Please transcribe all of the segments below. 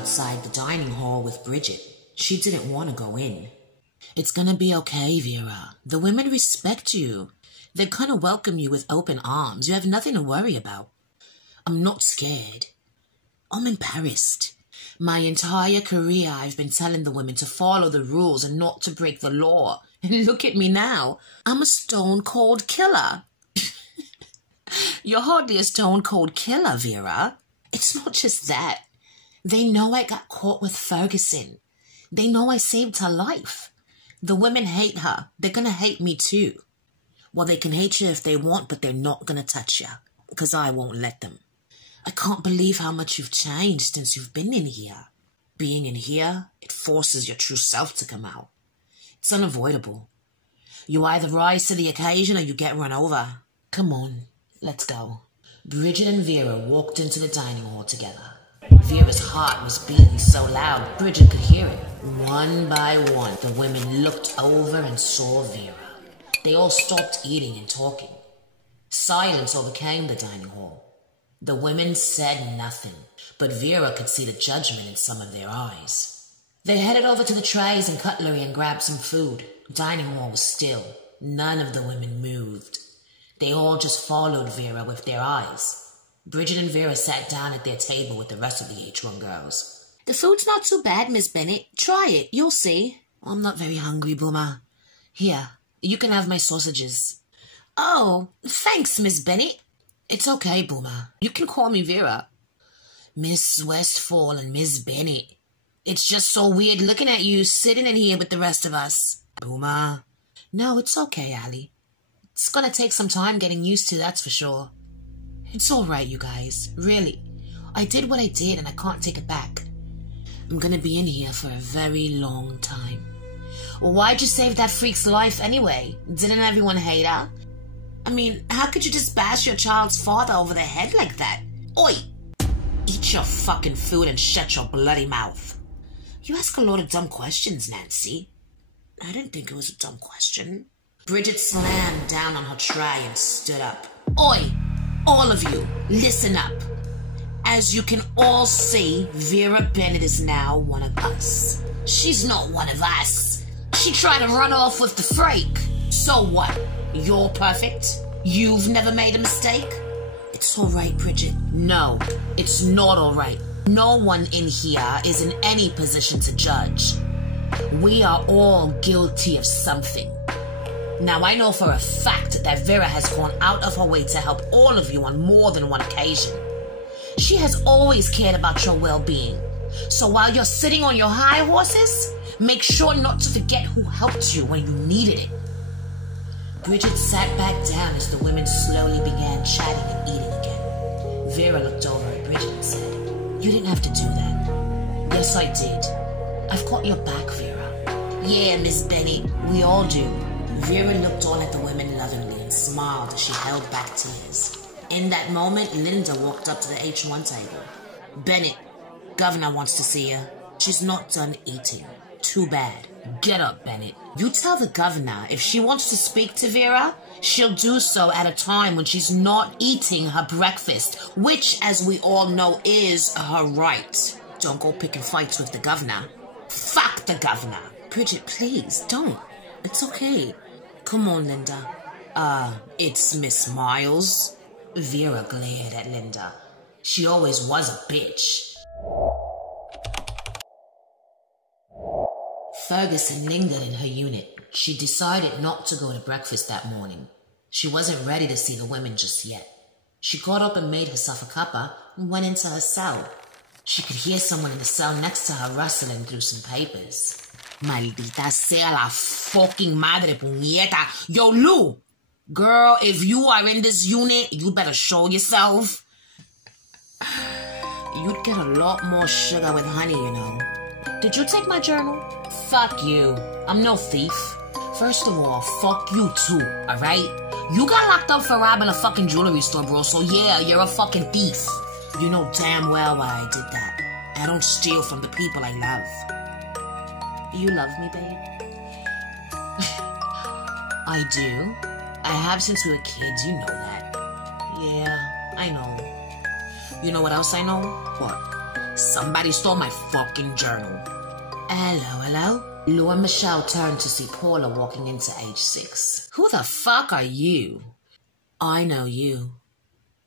outside the dining hall with Bridget. She didn't want to go in. It's gonna be okay, Vera. The women respect you. They're gonna welcome you with open arms. You have nothing to worry about. I'm not scared. I'm embarrassed. My entire career I've been telling the women to follow the rules and not to break the law. And look at me now. I'm a stone-cold killer. You're hardly a stone-cold killer, Vera. It's not just that. They know I got caught with Ferguson. They know I saved her life. The women hate her. They're gonna hate me too. Well, they can hate you if they want, but they're not gonna touch you, because I won't let them. I can't believe how much you've changed since you've been in here. Being in here, it forces your true self to come out. It's unavoidable. You either rise to the occasion or you get run over. Come on, let's go. Bridget and Vera walked into the dining hall together. Vera's heart was beating so loud, Bridget could hear it. One by one, the women looked over and saw Vera. They all stopped eating and talking. Silence overcame the dining hall. The women said nothing, but Vera could see the judgment in some of their eyes. They headed over to the trays and cutlery and grabbed some food. The dining hall was still. None of the women moved. They all just followed Vera with their eyes. Bridget and Vera sat down at their table with the rest of the H1 girls. The food's not too bad, Miss Bennett. Try it, you'll see. I'm not very hungry, Boomer. Here, you can have my sausages. Oh, thanks, Miss Bennett. It's okay, Boomer. You can call me Vera. Miss Westfall and Miss Bennett. It's just so weird looking at you sitting in here with the rest of us. Boomer. No, it's okay, Allie. It's gonna take some time getting used to, that's for sure. It's all right, you guys. Really. I did what I did and I can't take it back. I'm gonna be in here for a very long time. Well, why'd you save that freak's life anyway? Didn't everyone hate her? I mean, how could you just bash your child's father over the head like that? Oi! Eat your fucking food and shut your bloody mouth. You ask a lot of dumb questions, Nancy. I didn't think it was a dumb question. Bridget slammed down on her tray and stood up. Oi! All of you, listen up. As you can all see, Vera Bennett is now one of us. She's not one of us. She tried to run off with the freak. So what? You're perfect? You've never made a mistake? It's all right, Bridget. No, it's not all right. No one in here is in any position to judge. We are all guilty of something. Now, I know for a fact that Vera has gone out of her way to help all of you on more than one occasion. She has always cared about your well-being. So while you're sitting on your high horses, make sure not to forget who helped you when you needed it. Bridget sat back down as the women slowly began chatting and eating again. Vera looked over at Bridget and said, You didn't have to do that. Yes, I did. I've got your back, Vera. Yeah, Miss Benny, we all do. Vera looked on at the women lovingly and smiled as she held back tears. In that moment, Linda walked up to the H1 table. Bennett, Governor wants to see you. She's not done eating. Too bad. Get up, Bennett. You tell the governor if she wants to speak to Vera, she'll do so at a time when she's not eating her breakfast, which, as we all know, is her right. Don't go picking fights with the governor. Fuck the governor. Bridget, please, don't. It's okay. Come on, Linda. It's Miss Miles. Vera glared at Linda. She always was a bitch. Ferguson lingered in her unit. She decided not to go to breakfast that morning. She wasn't ready to see the women just yet. She got up and made herself a cuppa and went into her cell. She could hear someone in the cell next to her rustling through some papers. Maldita sea la fucking madre puñeta. Yo, Lou! Girl, if you are in this unit, you better show yourself. You'd get a lot more sugar with honey, you know. Did you take my journal? Fuck you. I'm no thief. First of all, fuck you too, alright? You got locked up for robbing a fucking jewelry store, bro, so yeah, you're a fucking thief. You know damn well why I did that. I don't steal from the people I love. You love me, babe? I do. I have since we were kids, you know that. Yeah, I know. You know what else I know? What? Somebody stole my fucking journal. Hello? Lou and Michelle turned to see Paula walking into age 6. Who the fuck are you? I know you.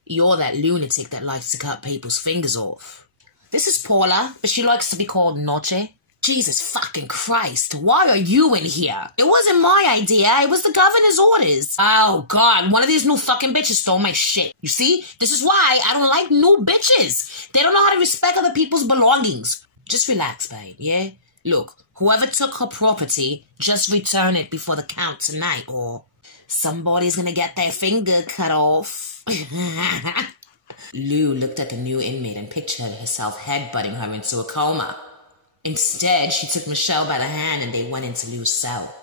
You're that lunatic that likes to cut people's fingers off. This is Paula, but she likes to be called Noche. Jesus fucking Christ, why are you in here? It wasn't my idea, it was the governor's orders. Oh God, one of these new fucking bitches stole my shit. You see, this is why I don't like new bitches. They don't know how to respect other people's belongings. Just relax, babe, yeah? Look, whoever took her property, just return it before the count tonight, or somebody's gonna get their finger cut off. Lou looked at the new inmate and pictured herself headbutting her into a coma. Instead, she took Michelle by the hand and they went into Lou's cell.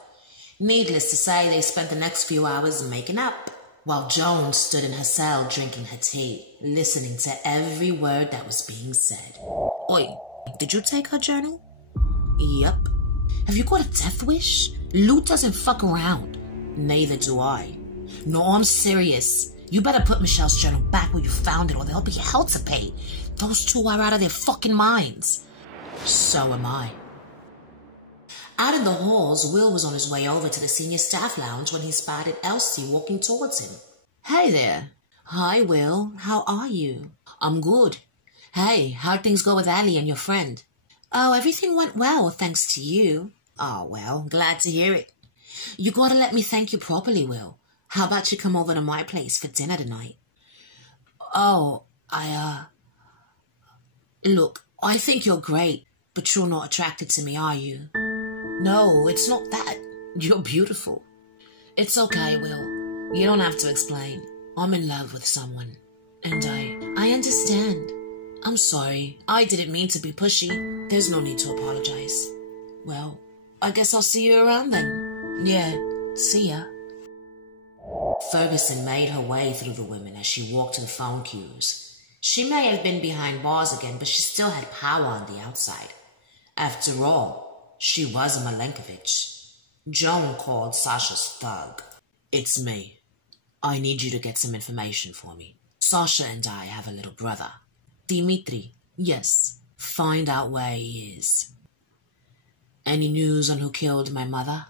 Needless to say, they spent the next few hours making up, while Joan stood in her cell drinking her tea, listening to every word that was being said. Oi, did you take her journal? Yep. Have you got a death wish? Lou doesn't fuck around. Neither do I. No, I'm serious. You better put Michelle's journal back where you found it or there'll be hell to pay. Those two are out of their fucking minds. So am I. Out in the halls, Will was on his way over to the senior staff lounge when he spotted Elsie walking towards him. Hey there. Hi, Will. How are you? I'm good. Hey, how'd things go with Allie and your friend? Oh, everything went well, thanks to you. Oh, well, glad to hear it. You gotta let me thank you properly, Will. How about you come over to my place for dinner tonight? Oh, Look, I think you're great, but you're not attracted to me, are you? No, it's not that. You're beautiful. It's okay, Will. You don't have to explain. I'm in love with someone. And I understand. I'm sorry. I didn't mean to be pushy. There's no need to apologize. Well, I guess I'll see you around then. Yeah, see ya. Ferguson made her way through the women as she walked to the phone queues. She may have been behind bars again, but she still had power on the outside. After all, she was a Milenkovich. Joan called Sasha's thug. It's me. I need you to get some information for me. Sasha and I have a little brother. Dimitri. Yes. Find out where he is. Any news on who killed my mother?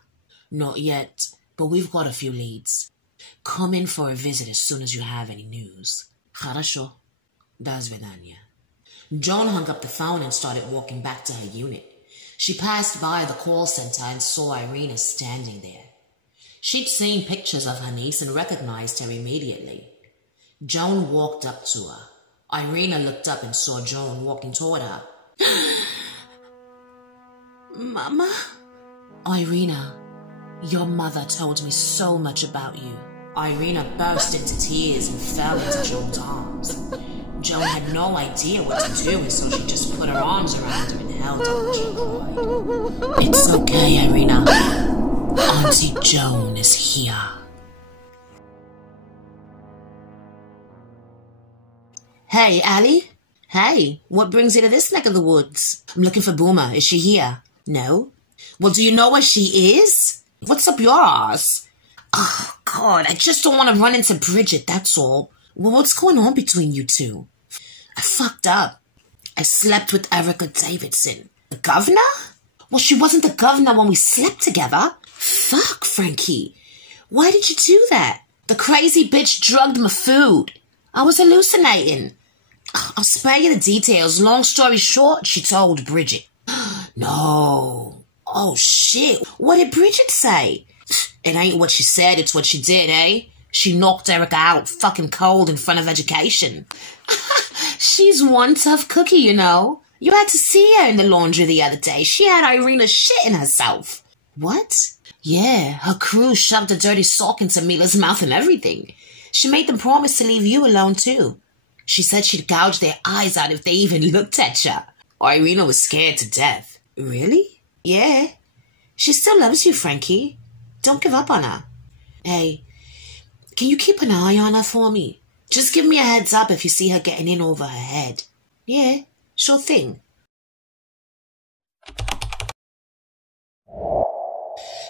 Not yet, but we've got a few leads. Come in for a visit as soon as you have any news. Хорошо. До свидания. Joan hung up the phone and started walking back to her unit. She passed by the call center and saw Irina standing there. She'd seen pictures of her niece and recognized her immediately. Joan walked up to her. Irina looked up and saw Joan walking toward her. Mama? Irina, your mother told me so much about you. Irina burst into tears and fell into Joan's arms. Joan had no idea what to do, and so she just put her arms around her and held her and she cried. It's okay, Irina. Auntie Joan is here. Hey, Allie? Hey, what brings you to this neck of the woods? I'm looking for Boomer. Is she here? No? Well, do you know where she is? What's up your ass? Oh, God, I just don't want to run into Bridget, that's all. Well, what's going on between you two? I fucked up. I slept with Erica Davidson. The governor? Well, she wasn't the governor when we slept together. Fuck, Frankie. Why did you do that? The crazy bitch drugged my food. I was hallucinating. I'll spare you the details. Long story short, she told Bridget. No. Oh, shit. What did Bridget say? It ain't what she said, it's what she did, eh? She knocked Erica out fucking cold in front of education. She's one tough cookie, you know. You had to see her in the laundry the other day. She had Irina shitting herself. What? Yeah, her crew shoved a dirty sock into Mila's mouth and everything. She made them promise to leave you alone too. She said she'd gouge their eyes out if they even looked at you. Irina was scared to death. Really? Yeah. She still loves you, Frankie. Don't give up on her. Hey, can you keep an eye on her for me? Just give me a heads up if you see her getting in over her head. Yeah, sure thing.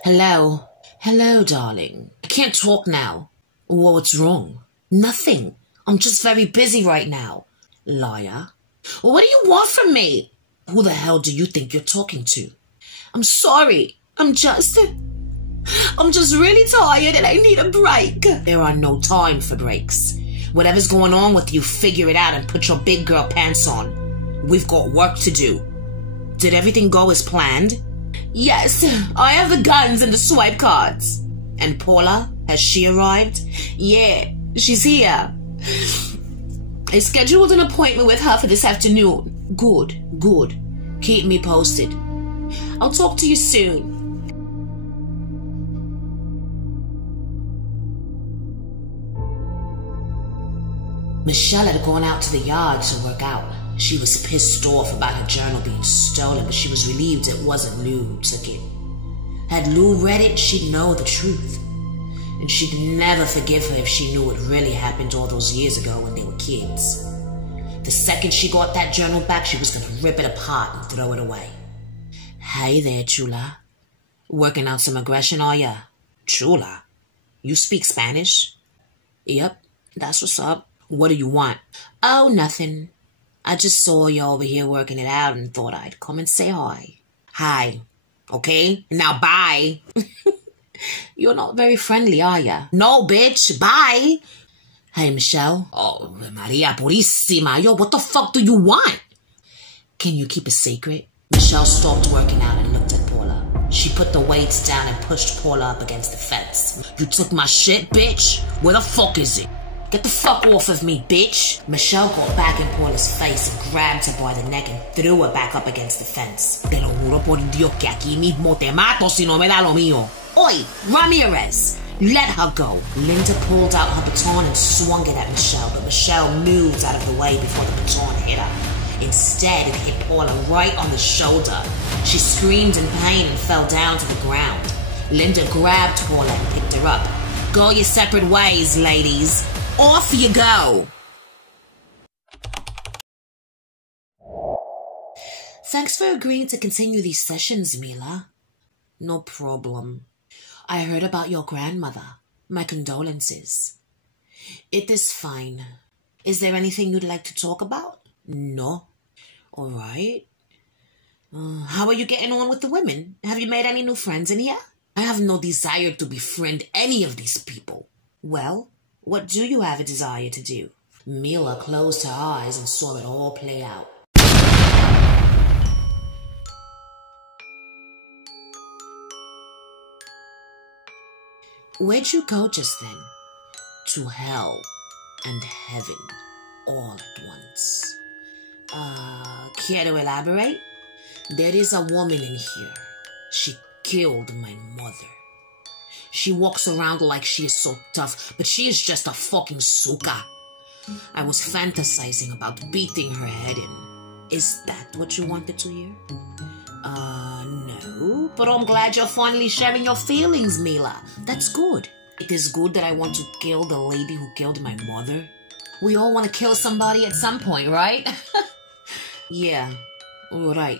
Hello. Hello, darling. I can't talk now. What's wrong? Nothing. I'm just very busy right now. Liar. What do you want from me? Who the hell do you think you're talking to? I'm sorry. I'm just really tired and I need a break. There are no time for breaks. Whatever's going on with you, figure it out and put your big girl pants on. We've got work to do. Did everything go as planned? Yes, I have the guns and the swipe cards. And Paula, has she arrived? Yeah, she's here. I scheduled an appointment with her for this afternoon. Good, good. Keep me posted. I'll talk to you soon. Michelle had gone out to the yard to work out. She was pissed off about her journal being stolen, but she was relieved it wasn't Lou who took it. Had Lou read it, she'd know the truth. And she'd never forgive her if she knew what really happened all those years ago when they were kids. The second she got that journal back, she was going to rip it apart and throw it away. Hey there, Chula. Working out some aggression, are ya? Chula? You speak Spanish? Yep, that's what's up. What do you want? Oh, nothing. I just saw you over here working it out and thought I'd come and say hi. Hi. Okay? Now bye. You're not very friendly, are ya? No, bitch. Bye. Hey, Michelle. Oh, Maria Purísima. Yo, what the fuck do you want? Can you keep a secret? Michelle stopped working out and looked at Paula. She put the weights down and pushed Paula up against the fence. You took my shit, bitch? Where the fuck is it? Get the fuck off of me, bitch. Michelle got back in Paula's face and grabbed her by the neck and threw her back up against the fence. Te lo juro por Dios que aquí mismo te mato si no me da lo mío. Oi, Ramirez, let her go. Linda pulled out her baton and swung it at Michelle, but Michelle moved out of the way before the baton hit her. Instead, it hit Paula right on the shoulder. She screamed in pain and fell down to the ground. Linda grabbed Paula and picked her up. Go your separate ways, ladies. Off you go. Thanks for agreeing to continue these sessions, Mila. No problem. I heard about your grandmother. My condolences. It is fine. Is there anything you'd like to talk about? No. All right. How are you getting on with the women? Have you made any new friends in here? I have no desire to befriend any of these people. Well, what do you have a desire to do? Mila closed her eyes and saw it all play out. Where'd you go just then? To hell and heaven all at once. Care to elaborate? There is a woman in here. She killed my mother. She walks around like she is so tough, but she is just a fucking suka. I was fantasizing about beating her head in. Is that what you wanted to hear? No, but I'm glad you're finally sharing your feelings, Mila. That's good. It is good that I want to kill the lady who killed my mother. We all want to kill somebody at some point, right? Yeah, right.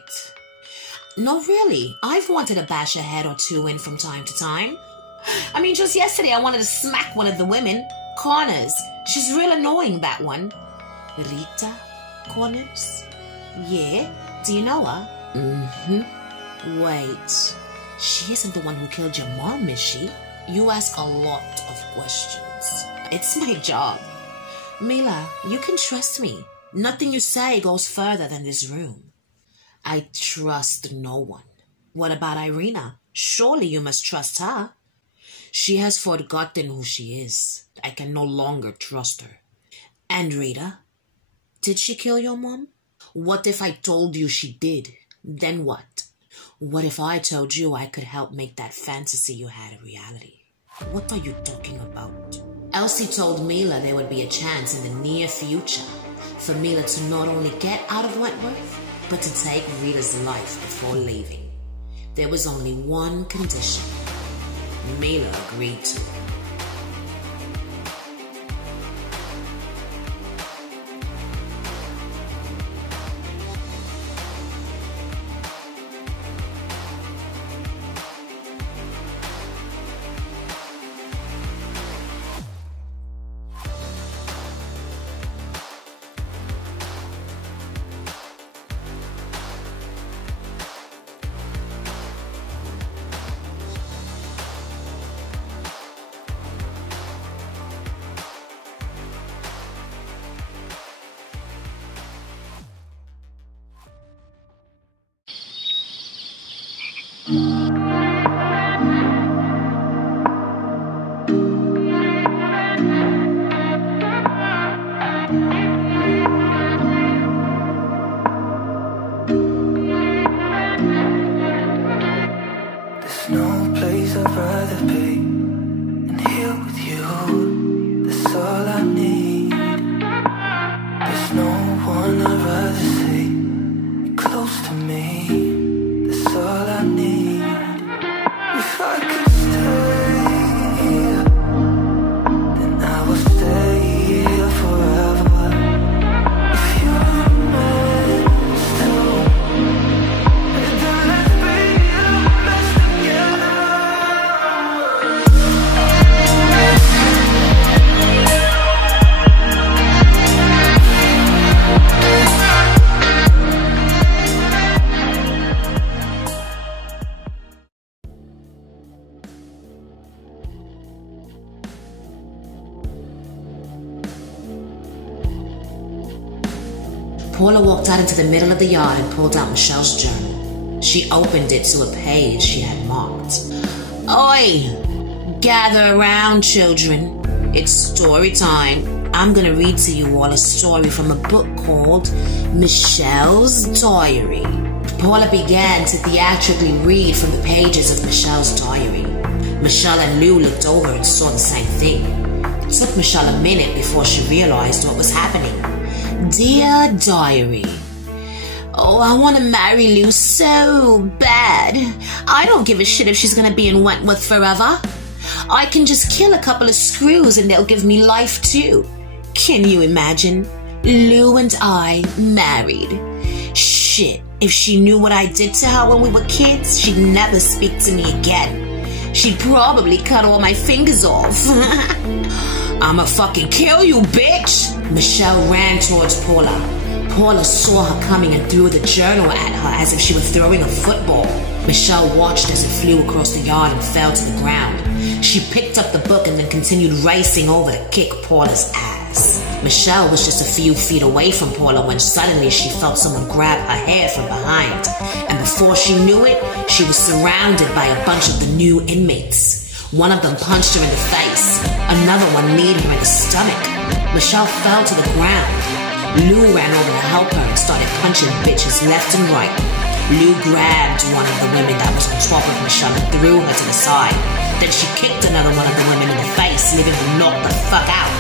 No, really. I've wanted to bash a head or two in from time to time. I mean, just yesterday I wanted to smack one of the women. Corners. She's real annoying, that one. Rita Corners? Yeah. Do you know her? Mm-hmm. Wait. She isn't the one who killed your mom, is she? You ask a lot of questions. It's my job. Mila, you can trust me. Nothing you say goes further than this room. I trust no one. What about Irina? Surely you must trust her. She has forgotten who she is. I can no longer trust her. And Rita? Did she kill your mom? What if I told you she did? Then what? What if I told you I could help make that fantasy you had a reality? What are you talking about? Elsie told Mila there would be a chance in the near future for Mila to not only get out of Wentworth, but to take Rita's life before leaving. There was only one condition. Mila agreed to. no place I'd rather be than here with you. That's all I need. There's no one I'd rather see close to me. That's all I need. If I could stay, then I will stay here forever. If you're meant to, then let's be the best together. Paula walked out into the middle of the yard and pulled out Michelle's journal. She opened it to a page she had marked. Oi! Gather around, children. It's story time. I'm gonna read to you all a story from a book called Michelle's Diary. Paula began to theatrically read from the pages of Michelle's diary. Michelle and Lou looked over and saw the same thing. It took Michelle a minute before she realized what was happening. Dear Diary, oh, I want to marry Lou so bad. I don't give a shit if she's gonna be in Wentworth forever. I can just kill a couple of screws and they'll give me life too. Can you imagine? Lou and I married. Shit, if she knew what I did to her when we were kids, she'd never speak to me again. She'd probably cut all my fingers off. I'ma fucking kill you, bitch! Michelle ran towards Paula. Paula saw her coming and threw the journal at her as if she were throwing a football. Michelle watched as it flew across the yard and fell to the ground. She picked up the book and then continued racing over to kick Paula's ass. Michelle was just a few feet away from Paula when suddenly she felt someone grab her hair from behind. And before she knew it, she was surrounded by a bunch of the new inmates. One of them punched her in the face. Another one kneed her in the stomach. Michelle fell to the ground. Lou ran over to help her and started punching bitches left and right. Lou grabbed one of the women that was on top of Michelle and threw her to the side. Then she kicked another one of the women in the face, leaving her knocked the fuck out.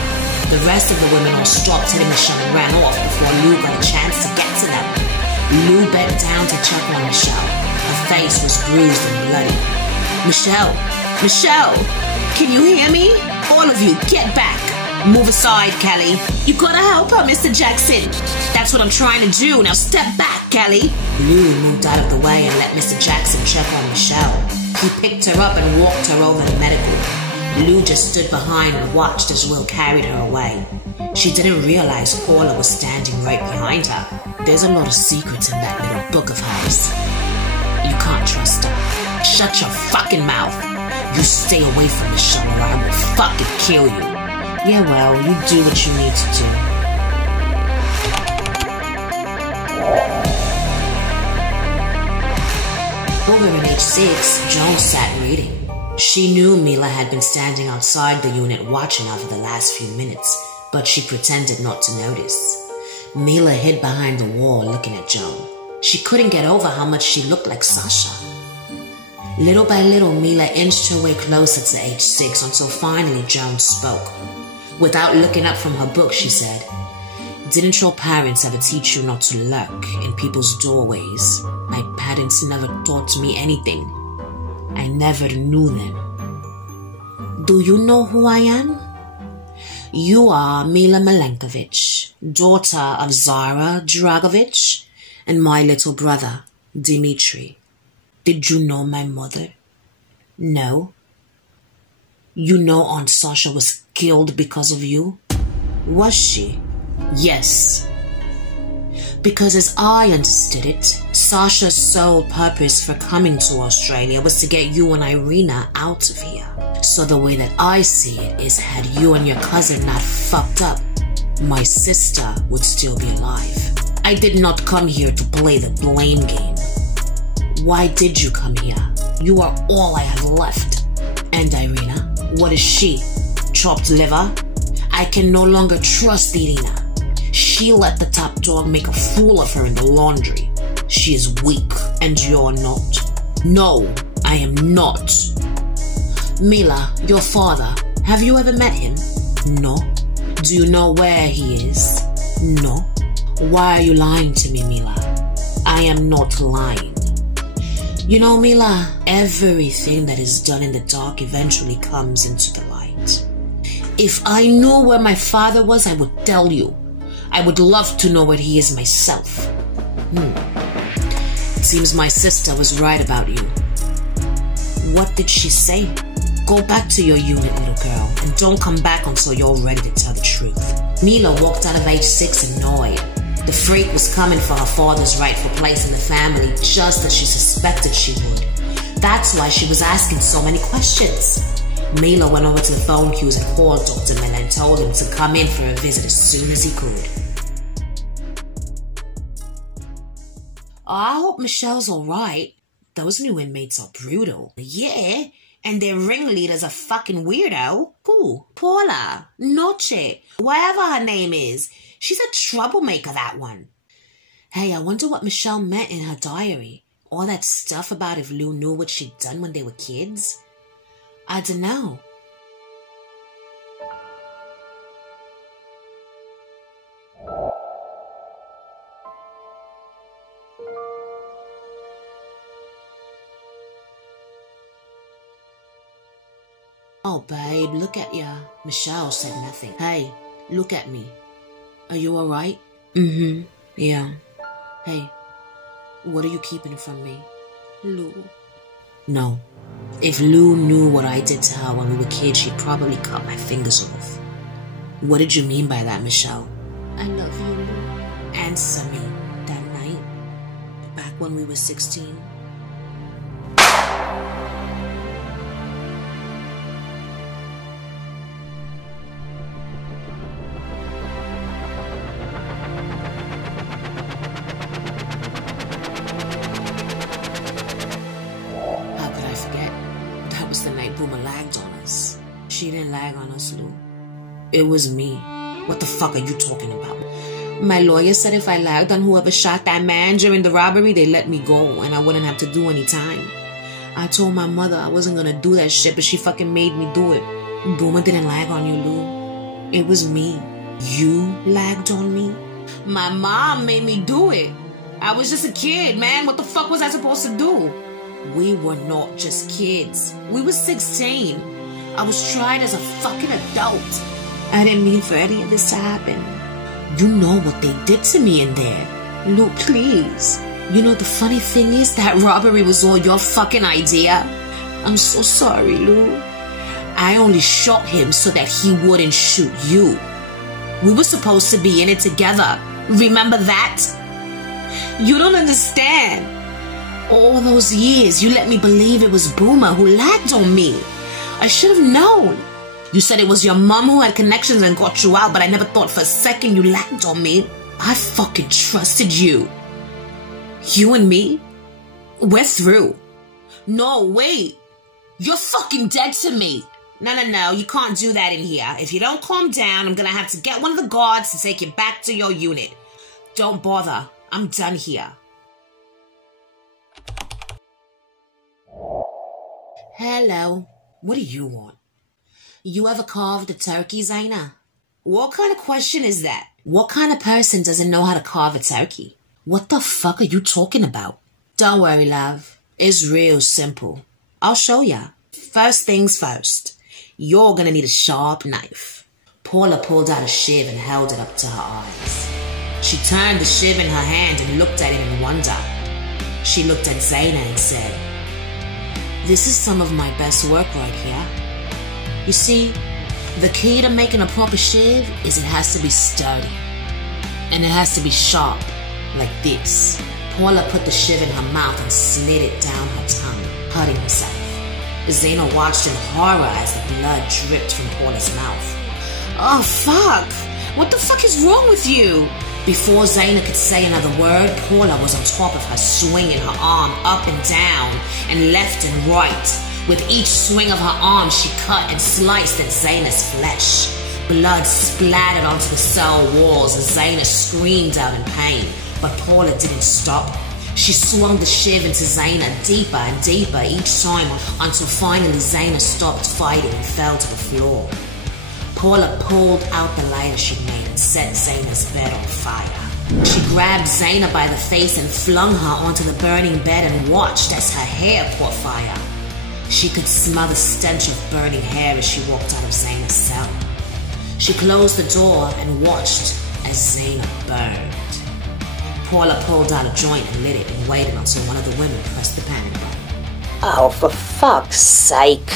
The rest of the women all stopped hitting Michelle and ran off before Lou got a chance to get to them. Lou bent down to check on Michelle. Her face was bruised and bloody. Michelle! Michelle! Can you hear me? All of you, get back! Move aside, Kelly. You gotta help her, Mr. Jackson. That's what I'm trying to do. Now step back, Kelly. Lou moved out of the way and let Mr. Jackson check on Michelle. He picked her up and walked her over to medical. Lou just stood behind and watched as Will carried her away. She didn't realize Paula was standing right behind her. There's a lot of secrets in that little book of hers. You can't trust her. Shut your fucking mouth. You stay away from Michelle or I will fucking kill you. Yeah, well, you do what you need to do. Over in H6, Joan sat reading. She knew Mila had been standing outside the unit watching her for the last few minutes, but she pretended not to notice. Mila hid behind the wall looking at Joan. She couldn't get over how much she looked like Sasha. Little by little, Mila inched her way closer to H6 until finally Joan spoke. Without looking up from her book, she said, "Didn't your parents ever teach you not to lurk in people's doorways? My parents never taught me anything. I never knew them. Do you know who I am? You are Mila Milenkovic, daughter of Zara Dragovic, and my little brother, Dimitri. Did you know my mother? No. You know Aunt Sasha was killed because of you? Was she? Yes. Because as I understood it, Sasha's sole purpose for coming to Australia was to get you and Irina out of here. So the way that I see it is, had you and your cousin not fucked up, my sister would still be alive. I did not come here to play the blame game. Why did you come here? You are all I have left. And Irina, what is she? Chopped liver? I can no longer trust Irina. She let the top dog make a fool of her in the laundry. She is weak, and you're not. No, I am not. Mila, your father, have you ever met him? No. Do you know where he is? No. Why are you lying to me, Mila? I am not lying. You know, Mila, everything that is done in the dark eventually comes into the light. If I knew where my father was, I would tell you. I would love to know where he is myself. It seems my sister was right about you. What did she say? Go back to your unit, little girl, and don't come back until you're ready to tell the truth. Mila walked out of H6 annoyed. The freak was coming for her father's rightful place in the family just as she suspected she would. That's why she was asking so many questions. Mila went over to the phone queues and called Dr. Miller and told him to come in for a visit as soon as he could. Oh, I hope Michelle's alright. Those new inmates are brutal. Yeah, and their ringleader's a fucking weirdo. Who? Paula. Noche. Whatever her name is. She's a troublemaker, that one. Hey, I wonder what Michelle meant in her diary. All that stuff about if Lou knew what she'd done when they were kids. I don't know. Oh, babe, look at ya. Michelle said nothing. Hey, look at me. Are you alright? Mm-hmm. Yeah. Hey, what are you keeping from me? Lou. No. If Lou knew what I did to her when we were kids, she'd probably cut my fingers off. What did you mean by that, Michelle? I love you, Lou. Answer me. That night, back when we were 16. She didn't lag on us, Lou. It was me. What the fuck are you talking about? My lawyer said if I lagged on whoever shot that man during the robbery, they'd let me go and I wouldn't have to do any time. I told my mother I wasn't gonna do that shit, but she fucking made me do it. Boomer didn't lag on you, Lou. It was me. You lagged on me? My mom made me do it. I was just a kid, man. What the fuck was I supposed to do? We were not just kids. We were 16. I was tried as a fucking adult. I didn't mean for any of this to happen. You know what they did to me in there. Lou, please. You know the funny thing is that robbery was all your fucking idea. I'm so sorry, Lou. I only shot him so that he wouldn't shoot you. We were supposed to be in it together. Remember that? You don't understand. All those years you let me believe it was Boomer who lagged on me. I should have known. You said it was your mom who had connections and got you out, but I never thought for a second you lagged on me. I fucking trusted you. You and me? We're through. No, wait. You're fucking dead to me. No, you can't do that in here. If you don't calm down, I'm gonna have to get one of the guards to take you back to your unit. Don't bother. I'm done here. Hello. What do you want? You ever carved a turkey, Zaina? What kind of question is that? What kind of person doesn't know how to carve a turkey? What the fuck are you talking about? Don't worry, love. It's real simple. I'll show ya. First things first. You're gonna need a sharp knife. Paula pulled out a shiv and held it up to her eyes. She turned the shiv in her hand and looked at it in wonder. She looked at Zaina and said, "This is some of my best work right here. You see, the key to making a proper shiv is it has to be sturdy. And it has to be sharp, like this." Paula put the shiv in her mouth and slid it down her tongue, hurting herself. Zaina watched in horror as the blood dripped from Paula's mouth. Oh, fuck! What the fuck is wrong with you? Before Zaina could say another word, Paula was on top of her, swinging her arm up and down and left and right. With each swing of her arm, she cut and sliced at Zaina's flesh. Blood splattered onto the cell walls as Zaina screamed out in pain, but Paula didn't stop. She swung the shiv into Zaina deeper and deeper each time until finally Zaina stopped fighting and fell to the floor. Paula pulled out the lighter she made and set Zaina's bed on fire. She grabbed Zaina by the face and flung her onto the burning bed and watched as her hair caught fire. She could smell the stench of burning hair as she walked out of Zaina's cell. She closed the door and watched as Zaina burned. Paula pulled out a joint and lit it and waited until one of the women pressed the panic button. Oh, for fuck's sake.